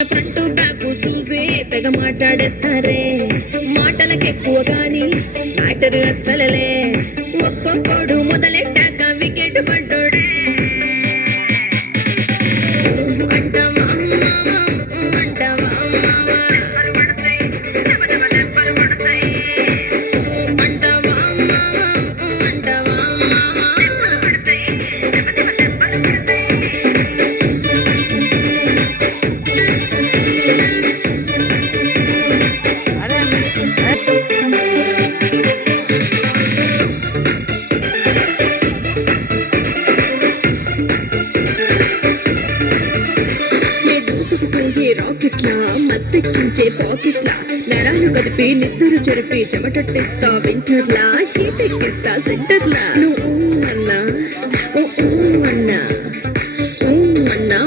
Front back చూసి తెగ మాట్లాడేస్తారే, మాటలకెక్కువ కానీ మ్యాటర్ అస్సలలే. ఒక్కొక్కడు మొదలెట్టాక వికెట్ పడ్డోడే అంటావా అంటావా రాకెట్లా మత్తెక్కించే పాకెట్లా, నరాలు కదిపి నిద్దురు చెరిపి చెమటట్టిస్తా వింటర్లా, హీట్ ఎక్కిస్తా సెంటర్లా. నువ్వు అన్నా అన్నా అన్నా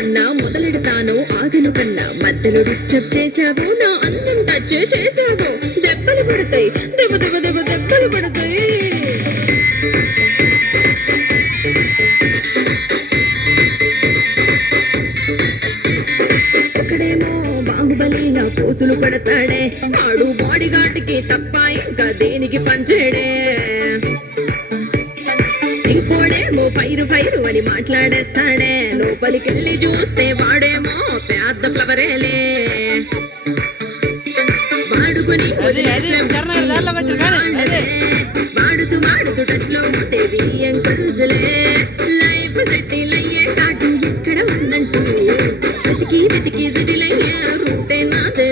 అన్నా మొదలెడతాను ఆగను కన్నా, మధ్యలో డిస్టర్బ్ చేసావు నా అందం టచ్ చేసావు, దెబ్బలు పడతాయి దెబ్బ దెబ్బ దెబ్బ దెబ్బలు పడతాయి. బాహుబలిలా పోసులు పడతాడే, ఆడు బాడీ గార్డ్కి తప్ప ఇంకా దేనికి పంచేడే. ఇంకోడేమో ఫైరు ఫైరు అని మాట్లాడేస్తాడే, లోపలికెళ్ళి చూస్తే వాడేమో పెద్ద ఫ్లవరేలే. వాడుకుని వాడుతూ వాడుతూ టచ్ లో ఉంటే ఎంకరుజులే. లైఫ్ సెటిల్ అయ్యే కాటు ఎక్కడ ఉందంటూ వెతికి వెతికి సెటిల్ అయ్యే రూటే నాదే.